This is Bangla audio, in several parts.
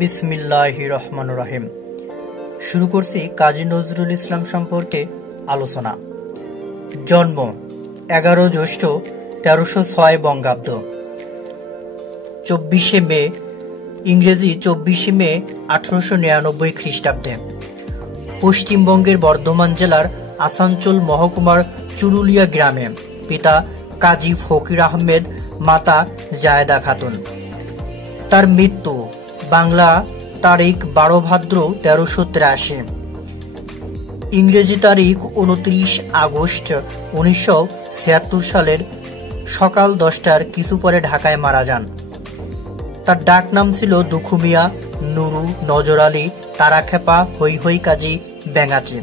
বিসমিল্লাহির রহমানির রহিম। শুরু করছি কাজী নজরুল ইসলাম সম্পর্কে আলোচনা। জন্ম 11 জ্যৈষ্ঠ 1306 বঙ্গাব্দ, 24শে মে ইংরেজি 24শে মে 1899 খ্রিস্টাব্দে পশ্চিমবঙ্গের বর্ধমান জেলার আসানসোল মহকুমার চুরুলিয়া গ্রামে। পিতা কাজী ফকির আহমেদ, মাতা জায়েদা খাতুন। তার মৃত্যু বাংলা তারিখ 12 ভাদ্র 1383, ইংরেজি তারিখ 29 আগস্ট 1976 সালের সকাল 10টার কিছু পরে ঢাকায় মারা যান। তার ডাক নাম ছিল দুখু মিয়া, নুরু, নজর আলী, তারাখেপা, হৈ হৈ কাজী, ব্যাঙাচি।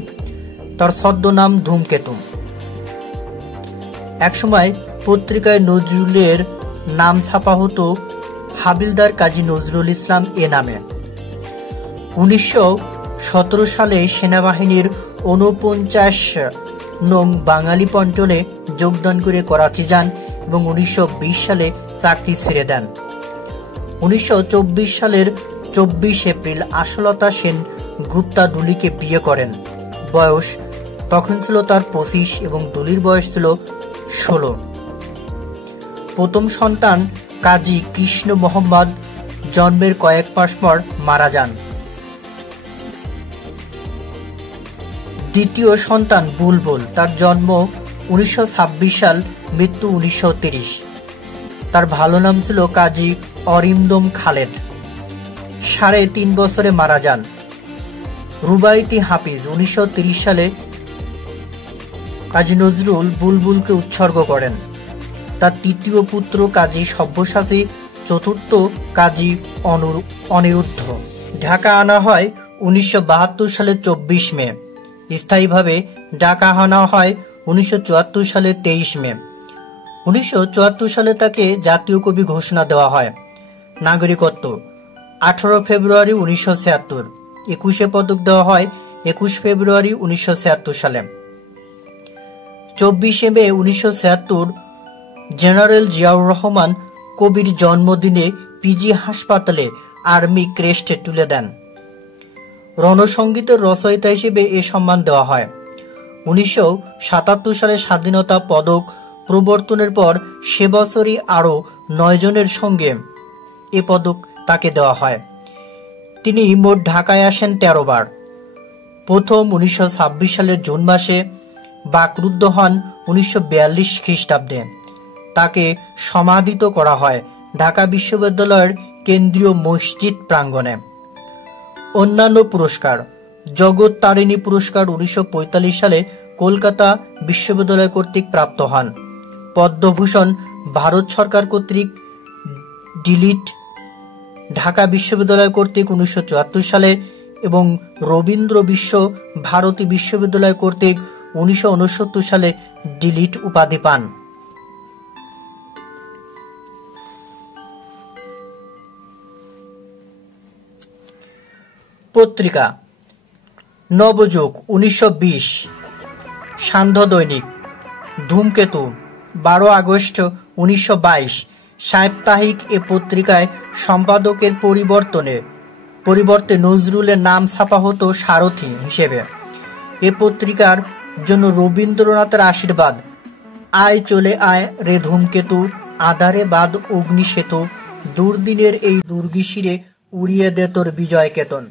তার ছদ্মনাম ধূমকেতু। একসময় পত্রিকায় নজরুলের নাম ছাপা হতো হাবিলদার কাজী নজরুল ইসলাম এ নামে। 1917 সালে সেনাবাহিনীর 49 নং বাঙালি পন্টলে যোগদান করে করাচি যান এবং 1920 সালে চাকরি ছেড়ে দেন। 1924 সালের 24 এপ্রিল আশালতা সেন গুপ্তা দুলিকে বিয়ে করেন। বয়স তখন ছিল তার 25 এবং দুলির বয়স ছিল 16। প্রথম সন্তান কাজী কৃষ্ণ মোহাম্মদ জন্মের কয়েক মাস পর মারা যান। দ্বিতীয় সন্তান বুলবুল, তার জন্ম 1926 সাল, মৃত্যু 1930। তার ভালো নাম ছিল কাজী অরিন্দম খালেদ। 3.5 বছরে মারা যান। রুবাইতি হাফিজ 1930 সালে কাজী নজরুল বুলবুলকে উৎসর্গ করেন। তার তৃতীয় পুত্র কাজী সব্যসাচী, চতুর্থ কাজী অনিরুদ্ধ। ঢাকা আনা হয় 1972 সালে 24 মে। স্থায়ীভাবে ঢাকা আনা হয় 1974 সালে 23 মে। 1974 সালে তাকে জাতীয় কবি ঘোষণা দেওয়া হয়। নাগরিকত্ব 18 ফেব্রুয়ারি 1976। 21শে পদক দেওয়া হয় 21 ফেব্রুয়ারি 1976 সালে। 24শে মে 1976 জেনারেল জিয়াউর রহমান কবির জন্মদিনে পিজি হাসপাতালে আর্মি ক্রেস্ট তুলে দেন। রণসঙ্গীতের রচয়িতা হিসেবে এ সম্মান দেওয়া হয়। 1977 সালে স্বাধীনতা পদক প্রবর্তনের পর সে বছরই আরও 9 জনের সঙ্গে এ পদক তাকে দেওয়া হয়। তিনি মোট ঢাকায় আসেন 13 বার। প্রথম 1926 সালের জুন মাসে, বাকরুদ্ধ হন 1942 খ্রিস্টাব্দে। তাকে সমাধিত করা হয় ঢাকা বিশ্ববিদ্যালয়ের কেন্দ্রীয় মসজিদ প্রাঙ্গণে। অন্যান্য পুরস্কার: জগৎ তারিণী পুরস্কার 1945 সালে কলকাতা বিশ্ববিদ্যালয় কর্তৃক প্রাপ্ত হন। পদ্মভূষণ ভারত সরকার কর্তৃক ডিলিট ঢাকা বিশ্ববিদ্যালয় কর্তৃক 1974 সালে এবং রবীন্দ্র বিশ্ব ভারতী বিশ্ববিদ্যালয় কর্তৃক 1969 সালে ডিলিট উপাধি পান। পত্রিকা: নবযুগ 1920, সান্ধ্য দৈনিক, ধূমকেতু 12 আগস্ট 1922। সাপ্তাহিক এ পত্রিকায় সম্পাদকের পরিবর্তে নজরুলের নাম ছাপা হতো সারথি হিসেবে। এ পত্রিকার জন্য রবীন্দ্রনাথের আশীর্বাদ, আয় চলে আয় রে ধূমকেতু, আধারে বাদ অগ্নিসেতু, দুর্দিনের এই দুর্গিশিরে উড়িয়ে দে তোর বিজয় কেতন।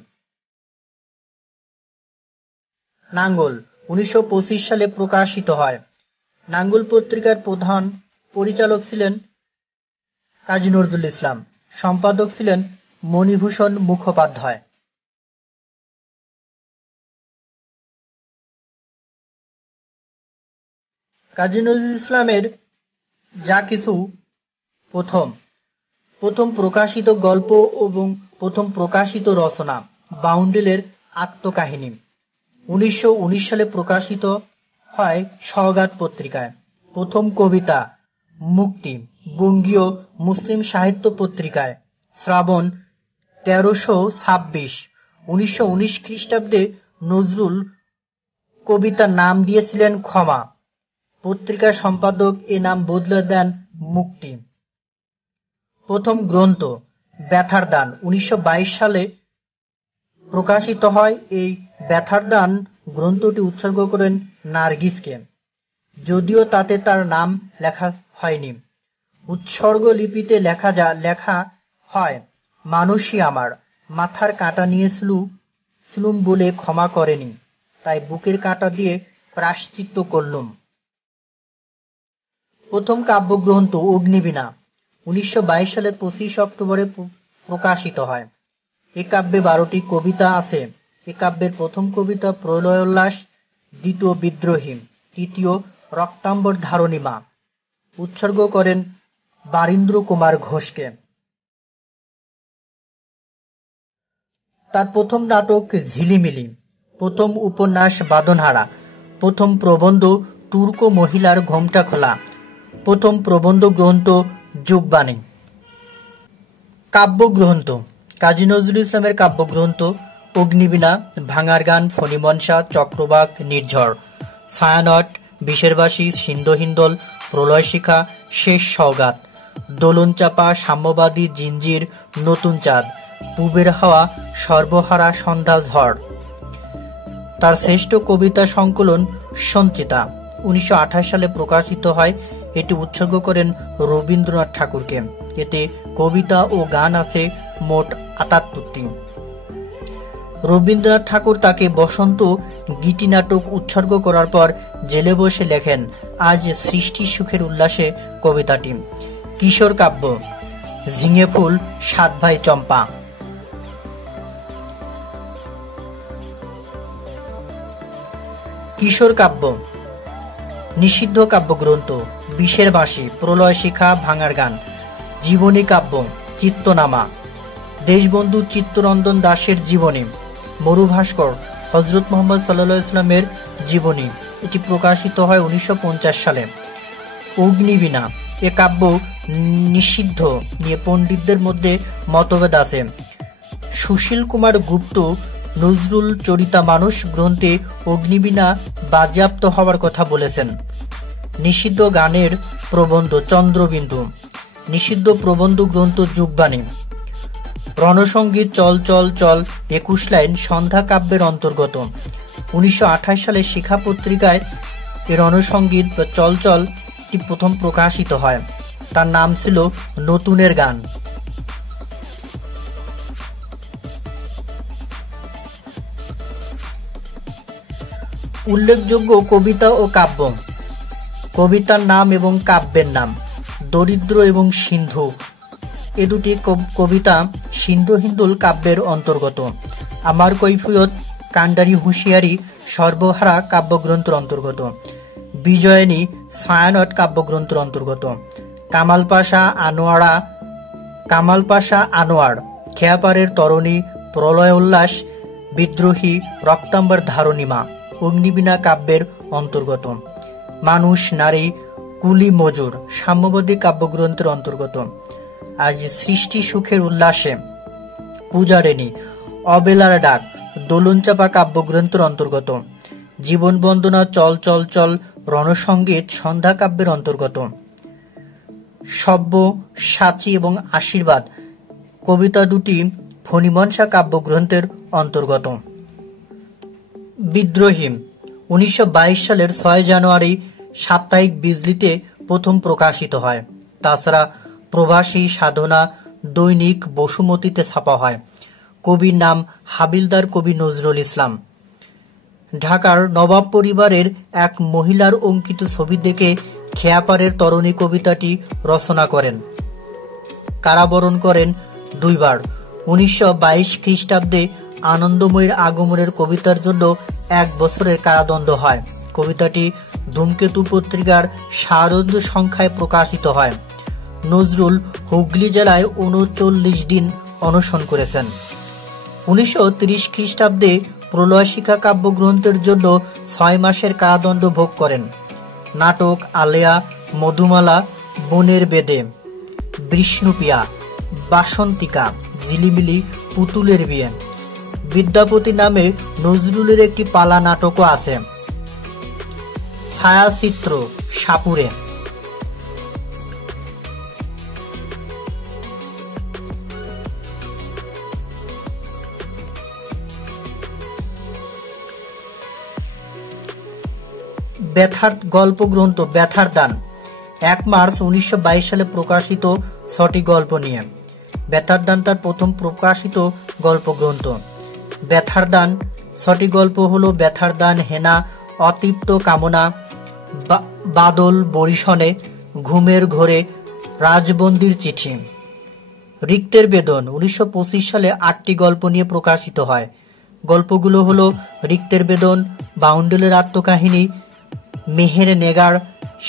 নাঙ্গল 1925 সালে প্রকাশিত হয়। নাঙ্গল পত্রিকার প্রধান পরিচালক ছিলেন কাজী নজরুল ইসলাম, সম্পাদক ছিলেন মণিভূষণ মুখোপাধ্যায়। কাজী নজরুল ইসলামের যা কিছু প্রথম প্রকাশিত গল্প এবং প্রথম প্রকাশিত রচনা বাউন্ডেলের আত্মকাহিনী 1919 সালে প্রকাশিত হয় সওগাত পত্রিকায়। প্রথম কবিতা মুক্তি বঙ্গীয় মুসলিম সাহিত্য পত্রিকায় শ্রাবণ 1326। 1919 খ্রিস্টাব্দে নজরুল কবিতার নাম দিয়েছিলেন ক্ষমা। পত্রিকার সম্পাদক এ নাম বদলে দেন মুক্তি। প্রথম গ্রন্থ ব্যথার দান 1922 সালে প্রকাশিত হয়। এই ব্যথার দান গ্রন্থটি উৎসর্গ করেন নার্গিসকে, যদিও তাতে তার নাম লেখা হয়নি। উৎসর্গ লিপিতে লেখা হয়, মানুষই আমার মাথার কাঁটা নিয়েছিলুম বলে ক্ষমা করেনি, তাই বুকের কাঁটা দিয়ে প্রায়শ্চিত্ত করলুম। প্রথম কাব্যগ্রন্থ অগ্নিবীণা 1922 সালের 25 অক্টোবরে প্রকাশিত হয়। এ কাব্যে 12টি কবিতা আছে। এ কাব্যের প্রথম কবিতা প্রলয়োল্লাস, দ্বিতীয় বিদ্রোহী, তৃতীয় রক্তাম্বর ধারণীমা, উৎসর্গ করেন বারীন্দ্র কুমার ঘোষকে। তার প্রথম নাটক ঝিলিমিলি, প্রথম উপন্যাস বাঁধনহারা, প্রথম প্রবন্ধ তুর্ক মহিলার ঘোমটা খোলা, প্রথম প্রবন্ধ গ্রন্থ যুগবাণী। কাব্যগ্রন্থ কাজী নজরুল ইসলামের কাব্যগ্রন্থ অগ্নিবীণা, ভাঙার গান, ফণিমনসা, চক্রবাক, নির্ঝর, ছায়ানট, বিষেরবাসী, সিন্ধহিন্দোল, প্রলয়শিখা, শেষ সওগাত, দোলনচাপা, সাম্যবাদী, জিঞ্জির, নতুন চাঁদ, পূবের হাওয়া, সর্বহারা, সন্ধ্যা ঝড়। তার শ্রেষ্ঠ কবিতা সংকলন সঞ্চিতা 1928 সালে প্রকাশিত হয়। এটি উৎসর্গ করেন রবীন্দ্রনাথ ঠাকুরকে। এতে কবিতা ও গান আছে মোট 78টি। রবীন্দ্রনাথ ঠাকুর তাকে বসন্ত গীতি নাটক উৎসর্গ করার পর জেলে বসে লেখেন আজ সৃষ্টি সুখের উল্লাসে কবিতাটি। কিশোর কাব্য ঝিঙে ফুল, সাত ভাই চম্পা। কিশোর কাব্য নিষিদ্ধ কাব্যগ্রন্থ বিষের বাঁশি, প্রলয়শিখা, ভাঙার গান। জীবনী কাব্য চিত্তনামা, দেশবন্ধু চিত্তরঞ্জন দাশের জীবনী। মরুভাস্কর হযরত মুহাম্মদ সাল্লাল্লাহু আলাইহি ওয়াসাল্লামের জীবনী, এটি প্রকাশিত হয় 1950 সালে। অগ্নিবীণা এ কাব্য নিষিদ্ধ নিয়ে পণ্ডিতদের মধ্যে মতভেদ আছে। সুশীল কুমার গুপ্ত নজরুল চরিতামানুষ গ্রন্থে অগ্নিবীণা বাজেয়াপ্ত হওয়ার কথা বলেছেন। নিষিদ্ধ গানের প্রবন্ধ চন্দ্রবিন্দু, নিষিদ্ধ প্রবন্ধ গ্রন্থ যুগবাণী। রণসঙ্গীত চল চল চল 21 লাইন সন্ধ্যা কাব্যের অন্তর্গত। 1928 সালে শিখা পত্রিকায় এ রণসঙ্গীত বা চল চলটি প্রথম প্রকাশিত হয়। তার নাম ছিল নতুনের গান। উল্লেখযোগ্য কবিতা ও কাব্য। কবিতার নাম এবং কাব্যের নাম দরিদ্র এবং সিন্ধু, এ দুটি কবিতা সিন্ধহিন্দোল কাব্যের অন্তর্গত। আমার কৈফিয়ত, কান্ডারি হুঁশিয়ারি, সর্বহারা কাব্যগ্রন্থের অন্তর্গত। বিজয়িনী ছায়ানট কাব্যগ্রন্থের অন্তর্গত। কামাল পাশা আনোয়ার, খেয়াপাড়ের তরণী, প্রলয় উল্লাস, বিদ্রোহী, রক্তাম্বর ধারণীমা অগ্নিবীণা কাব্যের অন্তর্গত। মানুষ, নারী, কুলি, মজুর সাম্যবাদী কাব্যগ্রন্থের অন্তর্গত। আজ সৃষ্টি সুখের উল্লাসে, পূজারিণী, অবেলার ডাক, দোলনচাপা কাব্যগ্রন্থের অন্তর্গত। জীবন বন্দনা, চল চল চল, রণসঙ্গীত সন্ধ্যা কাব্যের অন্তর্গত। সব্য সাচী এবং আশীর্বাদ কবিতা দুটি ফণিমনসা কাব্যগ্রন্থের অন্তর্গত। বিদ্রোহী 1922 সালের 6 জানুয়ারি সাপ্তাহিক বিজলিতে প্রথম প্রকাশিত হয়। তাছাড়া প্রবাসী, সাধনা, দৈনিক বসুমতীতে ছাপা হয়। কবির নাম হাবিলদার কবি নজরুল ইসলাম। ঢাকার নবাব পরিবারের এক মহিলার অঙ্কিত ছবি দেখে খেয়াপাড়ের তরণী কবিতাটি রচনা করেন। কারাবরণ করেন 2 বার। 1922 খ্রিস্টাব্দে আনন্দময়ীর আগমনের কবিতার জন্য 1 বছরের কারাদণ্ড হয়। কবিতাটি ধূমকেতু পত্রিকার শারদ সংখ্যায় প্রকাশিত হয়। নজরুল হুগলি জেলায় 39 দিন অনশন করেছেন। 1930 খ্রিস্টাব্দে প্রলয়শিখা কাব্যগ্রন্থের জন্য 6 মাসের কারাদণ্ড ভোগ করেন। নাটক আলেয়া, মধুমালা, বনের বেদে, বিষ্ণুপিয়া, বাসন্তিকা, ঝিলিমিলি, পুতুলের বিয়ে। বিদ্যাপতি নামে নজরুলের একটি পালা নাটকও আছে। ছায়াচিত্র সাপুরে। ব্যথার গল্প গ্রন্থ ব্যথার দান 1 মার্চ 1922 সালে প্রকাশিত 6টি গল্প নিয়ে। ব্যথার দান তার প্রথম প্রকাশিত গল্প গ্রন্থ। ব্যথার দান 6টি গল্প হলো ব্যথার দান, হেনা, অতৃপ্ত কামনা, বাদল বরিশনে, ঘুমের ঘোরে, রাজবন্দির চিঠি। রিক্তের বেদন 1925 সালে 8টি গল্প নিয়ে প্রকাশিত হয়। গল্পগুলো হলো রিক্তের বেদন, বাউন্ডুলের আত্মকাহিনী, মেহের নেগার,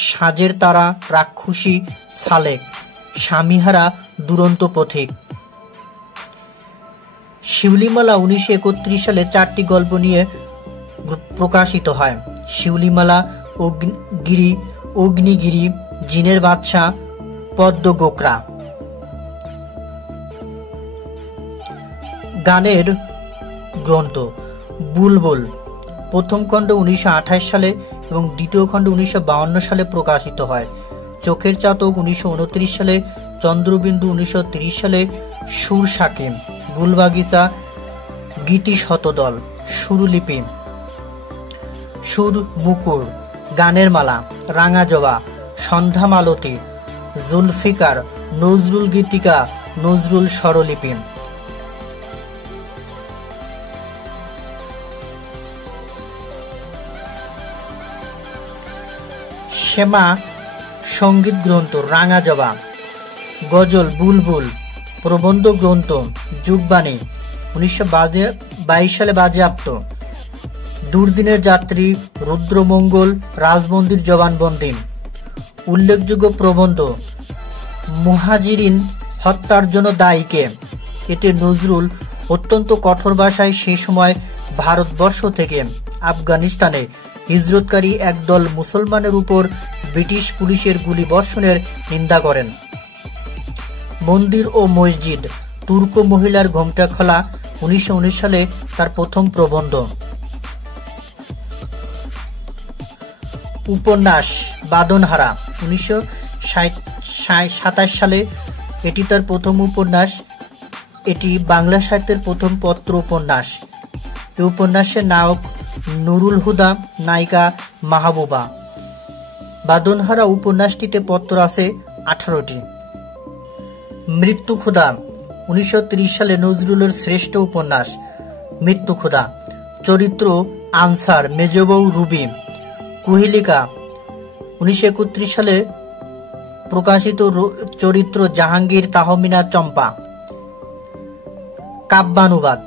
সাজের তারা, রাক্ষসী, সালেক, স্বামীহারা, দুরন্ত পথিক। শিউলিমালা 1931 সালে 4টি গল্প নিয়ে প্রকাশিত হয়। শিউলিমালা, অগ্নিগিরি, জিনের বাদশা, পদ্ম গোকরা। গানের গ্রন্থ বুলবুল প্রথম খণ্ড 1928 সালে এবং দ্বিতীয় খণ্ড 1952 সালে প্রকাশিত হয়। চোখের চাতক 1929 সালে, চন্দ্রবিন্দু 1930 সালে, সুর সাকিম, গুলবাগিচা, গীতি শতদল, সুরলিপি, সুর মুকুর, গানের মালা, রাঙা জবা, সন্ধ্যা মালতী, জুলফিকার, নজরুল গীতিকা, নজরুল স্বরলিপি। শ্যামা সঙ্গীত গ্রন্থ রাঙা জবা, গজল বুলবুল, প্রবন্ধ গ্রন্থ যুগবাণী 1922 সালে বাজেয়াপ্ত। দুর্দিনের যাত্রী, রুদ্রমঙ্গল, রাজমন্দির জবানবন্দি। উল্লেখযোগ্য প্রবন্ধ মুহাজিরিন হত্যার জন্য দায়ী কে? এতে নজরুল অত্যন্ত কঠোর ভাষায় সে সময় ভারতবর্ষ থেকে আফগানিস্তানে হিজরতকারী একদল মুসলমানের উপর ব্রিটিশ পুলিশের গুলিবর্ষণের নিন্দা করেন। মন্দির ও মসজিদ, তুর্ক মহিলার ঘোমটা খোলা 1919 সালে তার প্রথম প্রবন্ধ। উপন্যাস বাঁধনহারা 1927 সালে, এটি তার প্রথম উপন্যাস। এটি বাংলা সাহিত্যের প্রথম পত্র উপন্যাস। এই উপন্যাসের নায়ক নুরুল হুদা, নায়িকা মাহবুবা। বাঁধনহারা উপন্যাসটিতে পত্র আছে 18টি। মৃত্যুক্ষুধা 1930 সালে নজরুলের শ্রেষ্ঠ উপন্যাস। মৃত্যুক্ষুধা চরিত্র আনসার, মেজবউ রুবি। কুহিলিকা 1931 সালে প্রকাশিত চরিত্র জাহাঙ্গীর, তাহমিনা, চম্পা। কাব্যানুবাদ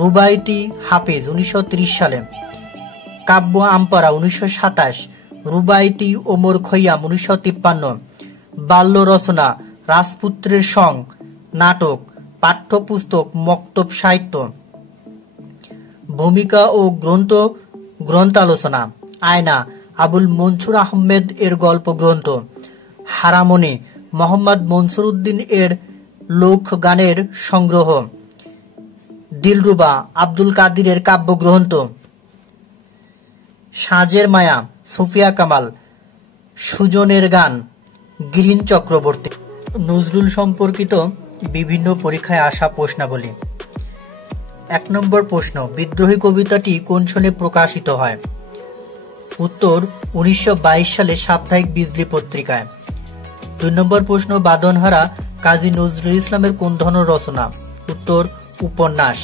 রুবাইতি হাফিজ 1930 সালে। কাব্য আমপারা 1927, রুবাইতি ওমর খৈয়াম 1953। বাল্য রচনা রাজপুত্রের সং, নাটক, পাঠ্যপুস্তক, মক্তব সাহিত্য। ভূমিকা ও গ্রন্থালোচনা আয়না আবুল মনসুর আহমেদ এর গল্প গ্রন্থ। হারামনি মোহাম্মদ মনসুর উদ্দিন এর লোক গানের সংগ্রহ। দিলরুবা আব্দুল কাদিরের কাব্যগ্রন্থ। সাজের মায়া সুফিয়া কামাল। সুজনের গান গিরিন চক্রবর্তী। নজরুল সম্পর্কিত বিভিন্ন পরীক্ষায় আসা প্রশ্নাবলী। 1 নম্বর প্রশ্ন, বিদ্রোহী কবিতাটি কোন সনে প্রকাশিত হয়? উত্তর 1922 সালে সাপ্তাহিক বিজলি পত্রিকায়। 2 নম্বর প্রশ্ন, বাঁধনহারা কাজী নজরুল ইসলামের কোন ধরনের রচনা? উত্তর উপন্যাস।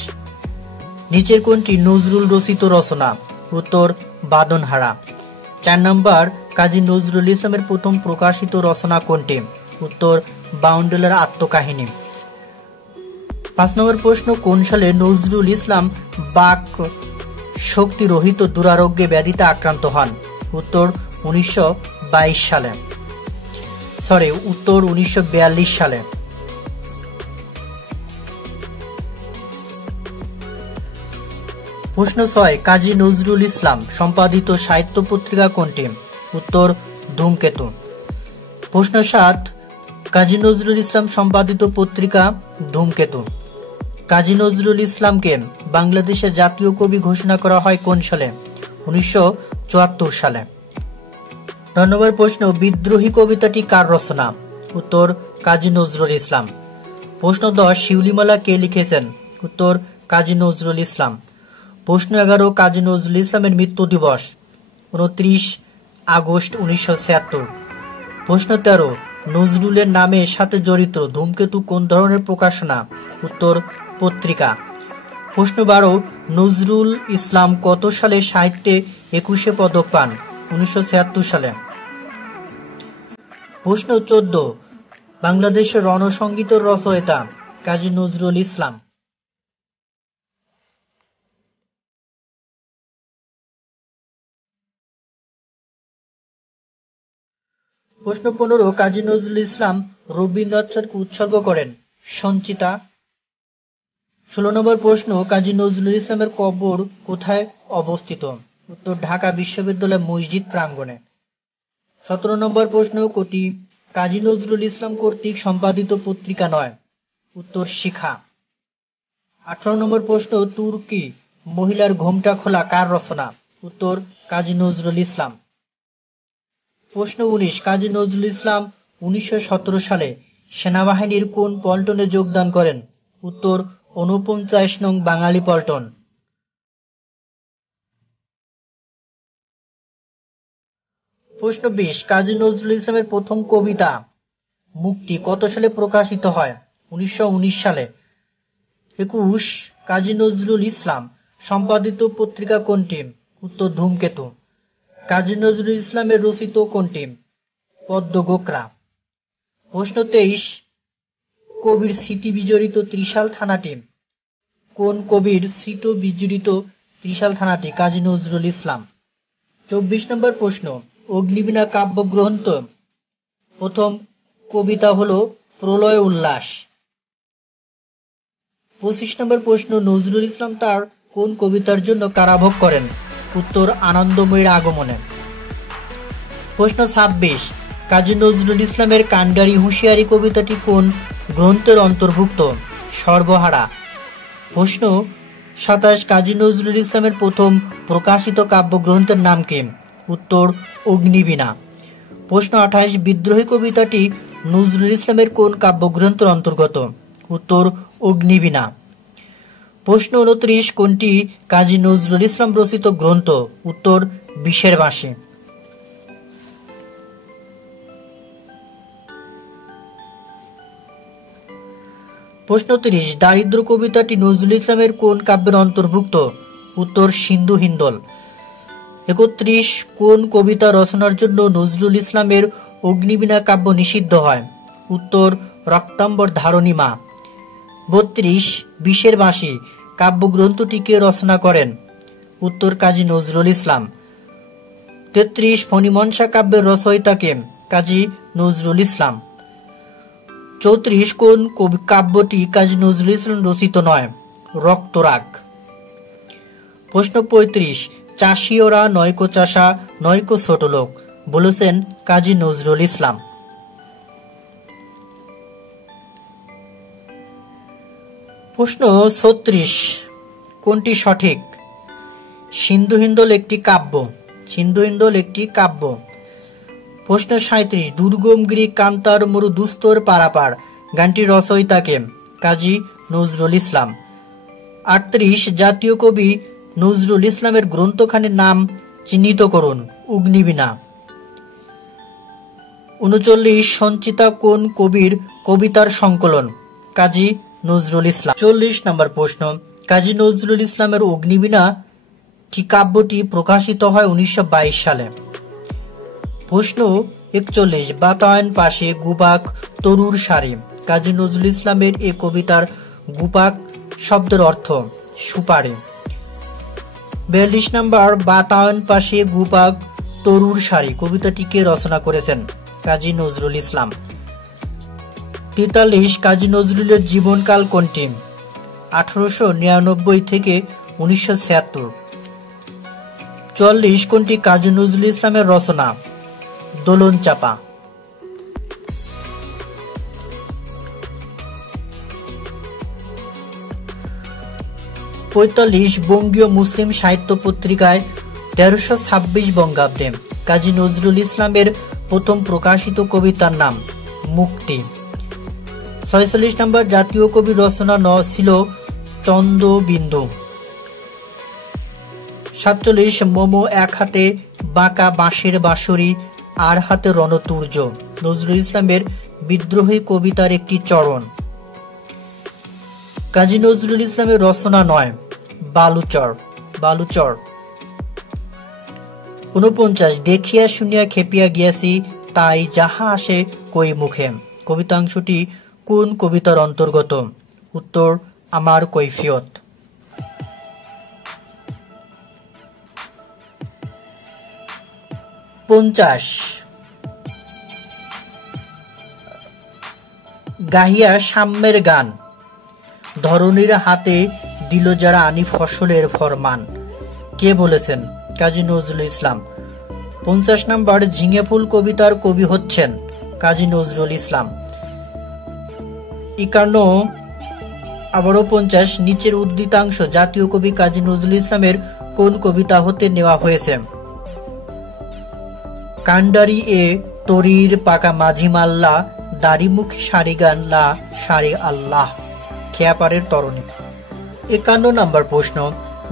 নিচের কোনটি নজরুল রচিত রচনা? উত্তর বাঁধনহারা। 4 নম্বর, কাজী নজরুল ইসলামের প্রথম প্রকাশিত রচনা কোনটি? উত্তর বাউন্ডুলের আত্মকাহিনী। 5 নম্বর প্রশ্ন, কোন সালে নজরুল ইসলাম বাক শক্তি রহিত দুরারোগ্যে ব্যাধিতে আক্রান্ত হন? উত্তর 1922 সালে। উত্তর 1942 সালে। প্রশ্ন 6, কাজী নজরুল ইসলাম সম্পাদিত সাহিত্য পত্রিকা কোনটি? উত্তর ধূমকেতু। প্রশ্ন 7, কাজী নজরুল ইসলাম সম্পাদিত পত্রিকা ধূমকেতু। কাজী নজরুল ইসলামকে বাংলাদেশের জাতীয় কবি ঘোষণা করা হয় কোন সালে? 1974 সালে। 9 নম্বর প্রশ্ন, বিদ্রোহী কবিতাটি কার রচনা? উত্তর কাজী নজরুল ইসলাম। প্রশ্ন 10, শিউলিমালা কে লিখেছেন? উত্তর কাজী নজরুল ইসলাম। প্রশ্ন 11, কাজী নজরুল ইসলামের মৃত্যু দিবস 29 আগস্ট 1976। প্রশ্ন 13, নজরুলের নামের সাথে জড়িত ধূমকেতু কোন ধরনের প্রকাশনা? উত্তর, পত্রিকা। প্রশ্ন 12, নজরুল ইসলাম কত সালে সাহিত্যে 21 পদক পান? 1976 সালে। প্রশ্ন 14, বাংলাদেশের রণসঙ্গীতের রচয়িতা? কাজী নজরুল ইসলাম। প্রশ্ন 15, কাজী নজরুল ইসলাম রবীন্দ্রনাথকে উৎসর্গ করেন? সঞ্চিতা। 16 নম্বর প্রশ্ন, কাজী নজরুল ইসলামের কবর কোথায় অবস্থিত? উত্তর, ঢাকা বিশ্ববিদ্যালয় মসজিদ প্রাঙ্গণে। 17 নম্বর প্রশ্ন, কোটি কাজী নজরুল ইসলাম কর্তৃক সম্পাদিত পত্রিকা নয়? উত্তর, শিখা। 18 নম্বর প্রশ্ন, তুর্কি মহিলার ঘোমটা খোলা কার রচনা? উত্তর, কাজী নজরুল ইসলাম। প্রশ্ন 19, কাজী নজরুল ইসলাম 1917 সালে সেনাবাহিনীর কোন পল্টনে যোগদান করেন? উত্তর, 49 নং বাঙালি পল্টন। প্রশ্ন 20, কাজী নজরুল ইসলামের প্রথম কবিতা মুক্তি কত সালে প্রকাশিত হয়? 1919 সালে। 21, কাজী নজরুল ইসলাম সম্পাদিত পত্রিকা কোনটি? উত্তর, ধূমকেতু। কাজী নজরুল ইসলামের রচিত কোনটি? পদ্মগোকরা। প্রশ্ন 23, কবির স্মৃতি বিজড়িত ত্রিশাল থানাটি? কোন কবির স্মৃতি বিজড়িত ত্রিশাল থানাটি? কাজী নজরুল ইসলাম। 24 নম্বর প্রশ্ন, অগ্নিবীণা কাব্যগ্রন্থ প্রথম কবিতা হল প্রলয় উল্লাস। 25 নম্বর প্রশ্ন, নজরুল ইসলাম তার কোন কবিতার জন্য কারাভোগ করেন? উত্তর, আনন্দময়ীর আগমনে। প্রশ্ন 26, কাজী নজরুল ইসলামের কান্ডারি হুঁশিয়ারি কবিতাটি কোন গ্রন্থের অন্তর্ভুক্ত? সর্বহারা। প্রশ্ন 27, কাজী নজরুল ইসলামের প্রথম প্রকাশিত কাব্যগ্রন্থের নাম কি? উত্তর, অগ্নিবীণা। প্রশ্ন 28, বিদ্রোহী কবিতাটি নজরুল ইসলামের কোন কাব্যগ্রন্থের অন্তর্গত? উত্তর, অগ্নিবীণা। প্রশ্ন 29, কোনটি কাজী নজরুল ইসলাম রচিত গ্রন্থ? উত্তর, বিষের বাঁশি। প্রশ্ন 30, দারিদ্র কবিতাটি নজরুল ইসলামের কোন কাব্যের অন্তর্ভুক্ত? উত্তর, সিন্ধু হিন্দোল। 31, কোন কবিতা রচনার জন্য নজরুল ইসলামের অগ্নিবীণা কাব্য নিষিদ্ধ হয়? উত্তর, রক্তাম্বর ধারণী মা। 32, বিষের বাঁশি কাব্যগ্রন্থটিকে রচনা করেন? উত্তর, কাজী নজরুল ইসলাম। 33, ফণিমনসা কাব্যের রচয়িতাকে? কাজী নজরুল ইসলাম। 34, কোন কাব্যটি কাজী নজরুল ইসলাম রচিত নয়? রক্তরাগ। প্রশ্ন 35, চাষি ওরা নয়কো চাষা নয়কো ছোট লোক বলেছেন কাজী নজরুল ইসলাম। প্রশ্ন 36, কোনটি সঠিক? সিন্ধু হিন্দোল একটি কাব্য। সিন্ধু হিন্দোল একটি কাব্য। প্রশ্ন 37, দুর্গম গিরি কান্তার মরু দুস্তর পারাপার গানটির রচয়িতাকে? কাজী নজরুল ইসলাম। 38, জাতীয় কবি নজরুল ইসলামের গ্রন্থখানির নাম চিহ্নিত করুন। অগ্নিবীণা। 39, সঞ্চিতা কোন কবির কবিতার সংকলন? কাজী নজরুল ইসলাম। 40 নম্বর প্রশ্ন, কাজী নজরুল ইসলামের অগ্নিবীণা কাব্যটি প্রকাশিত হয় 1922 সালে। প্রশ্ন 41, বাতায়ন পাশে গুপাক তরুর সারি কাজী নজরুল ইসলামের এ কবিতার গুপাক শব্দের অর্থ? সুপারি। 42 নম্বর, বাতায়ন পাশে গুপাক তরুর সারি কবিতাটিকে রচনা করেছেন? কাজী নজরুল ইসলাম। 43, কাজী নজরুলের জীবনকাল কোনটি? 1899 থেকে 1976। 44, কোনটি কাজী নজরুল ইসলামের রচনা? দোলন চাপা। 45, বঙ্গীয় মুসলিম সাহিত্য পত্রিকায় 1326 বঙ্গাব্দে কাজী নজরুল ইসলামের প্রথম প্রকাশিত কবিতার নাম? মুক্তি। 46 নম্বর, জাতীয় কবি রচনা ছিল চন্দ্রবিন্দু। 47, মোমো এক হাতে বাঁকা বাঁশের বাঁশরি আর হাতে রণতুর্য নজরুল ইসলামের বিদ্রোহী কবিতার একটি চরণ। কাজী নজরুল ইসলামের রচনা নয়, বালুচর। ৪৯ দেখিয়া শুনিয়া খেপিয়া গিয়াছি, তাই যাহা আসে কই মুখে। কবিতাংশটি কোন কবিতার অন্তর্গত? উত্তর, আমার কৈফিয়ত। ৫০ গাহিয়া সাম্যের গান, ধরণীর হাতে দিল যারা আনি ফসলের ফরমান। কে বলেছেন? কাজী নজরুল ইসলাম। ৫০ ঝিঙে ফুল কবিতার কবি হচ্ছেন কাজী নজরুল ইসলাম। ৫১ নিচের উদ্ধৃতাংশ জাতীয় কবি কাজী নজরুল ইসলামের কোন কবিতা হতে নেওয়া হয়েছে? কান্ডারি এ তরির পাকা মাঝি মাল্লা, দাড়িমুখী সারি গান লা সারি আল্লাহ। খেয়াপাড়ের তরণী। ৫১ প্রশ্ন,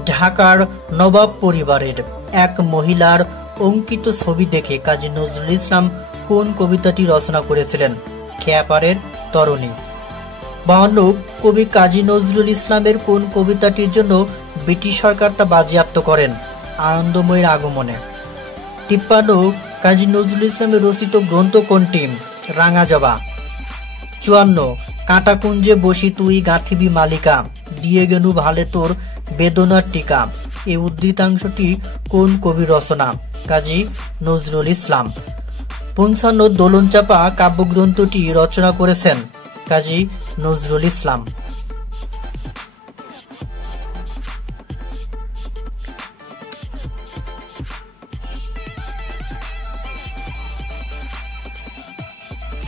ঢাকার নবাব পরিবারের এক মহিলার অঙ্কিত ছবি দেখে কাজী নজরুল ইসলাম কোন কবিতাটি রচনা করেছিলেন? খেয়াপাড়ের তরণী। ৫২ কবি কাজী নজরুল ইসলামের কোন কবিতাটির জন্য ব্রিটিশ সরকার তা বাজেয়াপ্ত করেন? আনন্দময়ীর আগমনে। ৫৩ কাজী নজরুল ইসলামের রচিত গ্রন্থ কোনটি? রাঙা জবা। ৫৪ কাঁটাকুঞ্জে বসি তুই গাঁথিবি মালিকা, দিয়ে গেনু ভালে তোর বেদনার টিকা। এই উদ্ধৃতাংশটি কোন কবি রচনা? কাজী নজরুল ইসলাম। ৫৫ দোলনচাপা কাব্যগ্রন্থটি রচনা করেছেন কাজী নজরুল ইসলাম।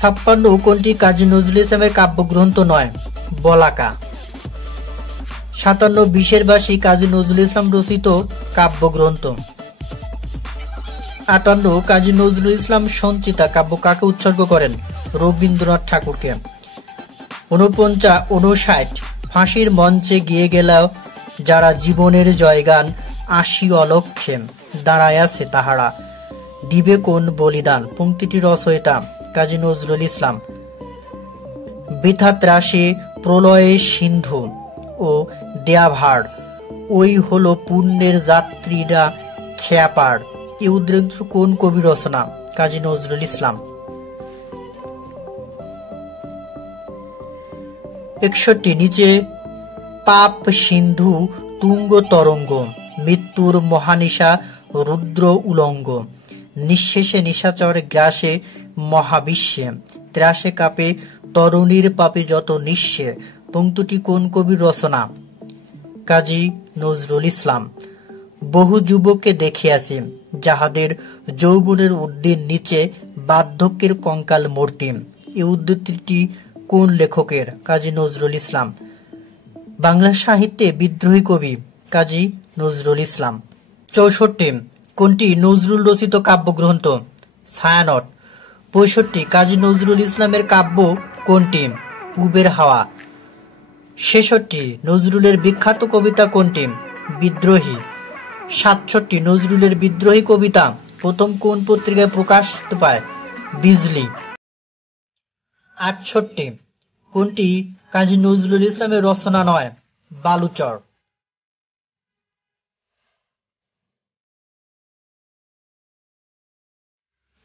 ৫৬ কোনটি কাজী নজরুল ইসলামের কাব্যগ্রন্থ নয়? বলাকা। ৫৭ বিশের বাসী কাজী নজরুল ইসলাম রচিত কাব্যগ্রন্থ। ৫৮ কাজী নজরুল ইসলাম সঞ্চিতা কাব্য কাকে উৎসর্গ করেন? রবীন্দ্রনাথ ঠাকুরকে। ৫৯ ফাঁসির মঞ্চে গিয়ে গেল যারা জীবনের জয়গান, আসি অলক্ষে দাঁড়ায় আছে তাহারা, দিবে কোন বলিদান। পংক্তিটি রচয়িতা কাজী নজরুল ইসলাম। বৃথা ত্রাসে প্রলয়ে সিন্ধু ও দেয়াভার, ওই হলো পুণ্যের যাত্রীরা খেয়াপাড়। এই উদ্ধৃত কোন কবি রচনা? কাজী নজরুল ইসলাম। ৬১ নিচে পাপ সিন্ধু তুঙ্গ তরঙ্গ, মৃত্যুর মহানিশা রুদ্র উলঙ্গ, নিঃশেষে নিশাচর গ্রাসে মহাবিশ্বে, ত্রাসে কাপে তরুণীর পাপে যত নিঃস্বে। পংক্তিটি কোন কবির রচনা? কাজী নজরুল ইসলাম। বহু যুবককে দেখিয়াছি, যাহাদের যৌবনের ঊর্ধ্বের নিচে বার্ধক্যের কঙ্কাল মূর্তি। এই উদ্ধৃতিটি কোন লেখকের? কাজী নজরুল ইসলাম। বাংলা সাহিত্যে বিদ্রোহী কবি কাজী নজরুল ইসলাম। ৬৪ কোনটি নজরুল রচিত কাব্যগ্রন্থ? ছায়ানট। ৬৫ কাজী নজরুল ইসলামের কাব্য কোনটি? পূবের হাওয়া। ৬৬ নজরুলের বিখ্যাত কবিতা কোনটি? বিদ্রোহী। ৬৭ নজরুলের বিদ্রোহী কবিতা প্রথম কোন পত্রিকায় প্রকাশ পায়? বিজলি। ৬৮ কোনটি কাজী নজরুল ইসলামের রচনা নয়? বালুচর।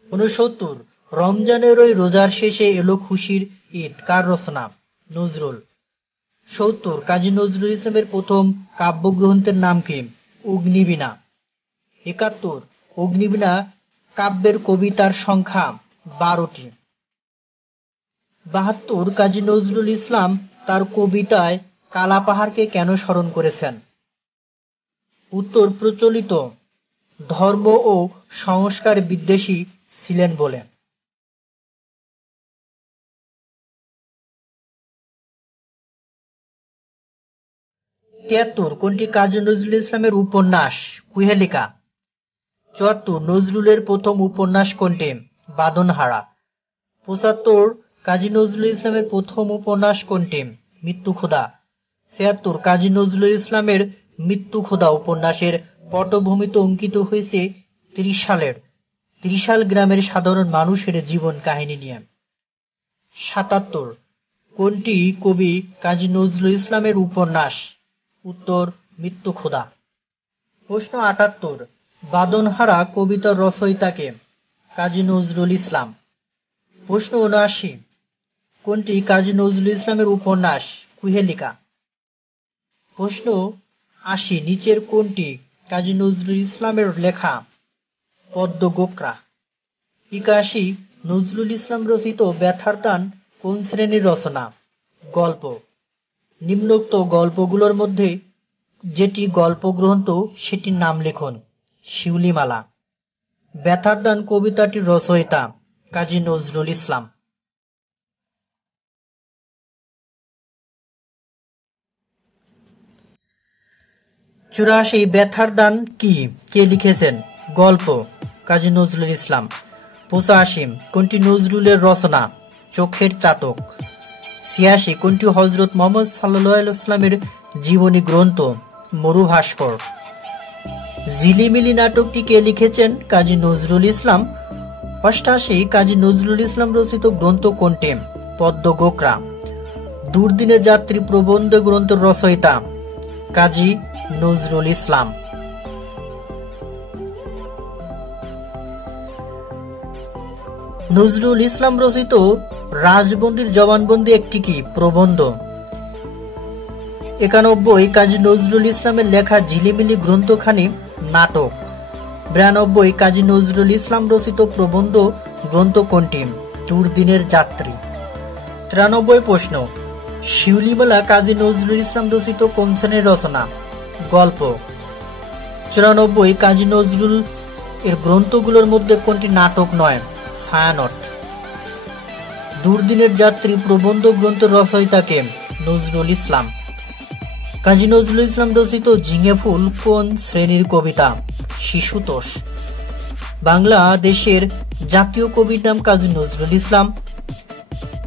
৬৯ রমজানের ওই রোজার শেষে এলো খুশির ঈদ কার রচনা? নজরুল। ৭০ কাজী নজরুল ইসলামের প্রথম কাব্যগ্রন্থের নাম কি? অগ্নিবীণা। ৭১ অগ্নিবীণা কাব্যের কবিতার সংখ্যা ১২টি। ৭২ কাজী নজরুল ইসলাম তার কবিতায় কালাপাহাড়কে কেন স্মরণ করেছেন? উত্তর, প্রচলিত ধর্ম ও সংস্কার বিদ্বেষী ছিলেন বলে। ৭৩ কোনটি কাজী নজরুল ইসলামের উপন্যাস? কুহেলিকা। ৭৪ নজরুলের প্রথম উপন্যাস কোনটি? বাঁধনহারা। ৭৫ কাজী নজরুল ইসলামের প্রথম উপন্যাস কোনটি? মৃত্যুক্ষুধা। ৭৬ কাজী নজরুল ইসলামের মৃত্যুক্ষুধা উপন্যাসের পটভূমিতে অঙ্কিত হয়েছে ত্রিশাল গ্রামের সাধারণ মানুষের জীবন কাহিনী নিয়ে। ৭৭ কোনটি কবি কাজী নজরুল ইসলামের উপন্যাস? উত্তর মৃত্যু ক্ষুধা। প্রশ্ন ৭৮ বাঁধনহারা কবিতার রচয়িতাকে? কাজী নজরুল ইসলাম। প্রশ্ন ৭৯ কোনটি কাজী নজরুল ইসলামের উপন্যাস? কুহেলিকা। প্রশ্ন ৮০ নিচের কোনটি কাজী নজরুল ইসলামের লেখা? পদ্মগোকরা। ৮১ নজরুল ইসলাম রচিত ব্যথার টান কোন শ্রেণীর রচনা? গল্প। নিম্নোক্ত গল্পগুলোর মধ্যে যেটি গল্প গ্রন্থ সেটির নাম লিখুন। শিউলিমালা। ব্যথার টান কবিতাটির রচয়িতা? কাজী নজরুল ইসলাম। ৮৪ ব্যথার দান কি? কে লিখেছেন? গল্প। কাজী নজরুল ইসলাম। ৮৫ কোনটি নজরুলের রচনা? চোখের চাতক। ৮৬ কোনটি হযরত মুহাম্মদ সাল্লাল্লাহু আলাইহি ওয়াসাল্লামের জীবনী গ্রন্থ? মরুভাস্কর। ঝিলিমিলি নাটকটি কে লিখেছেন? কাজী নজরুল ইসলাম। ৮৮ কাজী নজরুল ইসলাম রচিত গ্রন্থ কোনটি? পদ্মগোকরা। দুর্দিনের যাত্রী প্রবন্ধ গ্রন্থের রচয়িতা? কাজী নজরুল ইসলাম। নজরুল ইসলাম রচিত রাজবন্দির জবানবন্দি একটি কি? প্রবন্ধ। ৯১ কাজী নজরুল ইসলামের লেখা ঝিলিমিলি গ্রন্থখানি নাটক। ৯২ কাজী নজরুল ইসলাম রচিত প্রবন্ধ গ্রন্থ কোনটি? দুর্দিনের যাত্রী। ৯৩ প্রশ্ন শিউলিমালা কাজী নজরুল ইসলাম রচিত কোন শ্রেণীর রচনা? গল্প। ৯৪ কাজী নজরুল এর গ্রন্থগুলোর মধ্যে কোনটি নাটক নয়? ছায়ানট। দুর্দিনের যাত্রী প্রবন্ধ গ্রন্থের রচয়িতাকে? নজরুল ইসলাম। কাজী নজরুল ইসলাম রচিত ঝিঙে ফুল কোন শ্রেণীর কবিতা? শিশুতোষ। বাংলাদেশের জাতীয় কবির নাম কাজী নজরুল ইসলাম।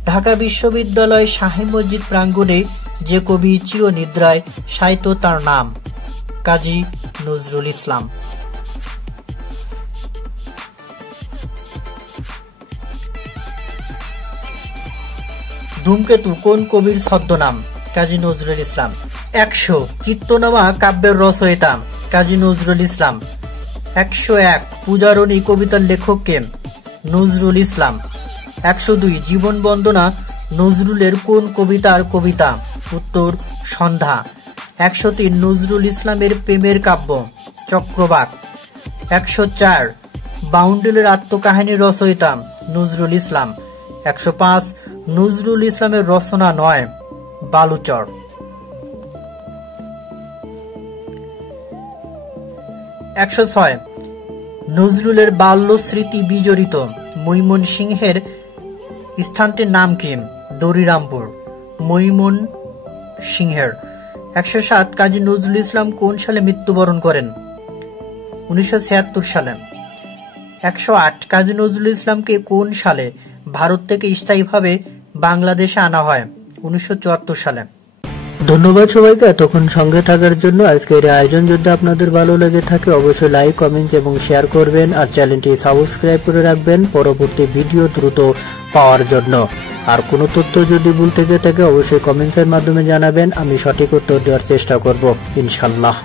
ঢাকা বিশ্ববিদ্যালয় শাহী মসজিদ প্রাঙ্গণে যে কবি চিরনিদ্রায় শায়িত তার নাম? কাজী নজরুল ইসলাম। ধূমকেতু কোন কবির ছদ্মনাম? কাজী নজরুল ইসলাম। ১০০ চিত্তনামা কাব্যের রচয়িতা? কাজী নজরুল ইসলাম। ১০১ পূজারণী কবিতার লেখক কে? নজরুল ইসলাম। ১০২ জীবন বন্দনা নজরুলের কোন কবিতার কবিতা? উত্তর সন্ধ্যা। ১০৩ নজরুল ইসলামের প্রেমের কাব্য? চক্রবাক। ১০৪ বাউন্ডুলের আত্মকাহিনীর রচয়িতা? নজরুল ইসলাম। ১০৫ নজরুল ইসলামের রচনা নয় বালুচর। ১০৬ নজরুলের বাল্য স্মৃতি বিজড়িত ময়মনসিংহের স্থানটির নাম কি? দরিরামপুর। ময়মনসিংহের। ১০৭ কাজী নজরুল ইসলাম কোন সালে মৃত্যুবরণ করেন? ১৯৭৬ সালে। ১০৮ কাজী নজরুল ইসলামকে কোন সালে ভারত থেকে স্থায়ীভাবে বাংলাদেশে আনা হয়? ১৯৭৪ সালে। ধন্যবাদ সবাইকে এতক্ষণ সঙ্গে থাকার জন্য। আজকের আয়োজন যদি আপনাদের ভালো লেগে থাকে অবশ্যই লাইক, কমেন্ট এবং শেয়ার করবেন আর চ্যানেলটি সাবস্ক্রাইব করে রাখবেন পরবর্তী ভিডিও দ্রুত পাওয়ার জন্য। আর কোনো তথ্য যদি ভুল থেকে থাকে অবশ্যই কমেন্টসের মাধ্যমে জানাবেন, আমি সঠিক উত্তর দেওয়ার চেষ্টা করব ইনশাআল্লাহ।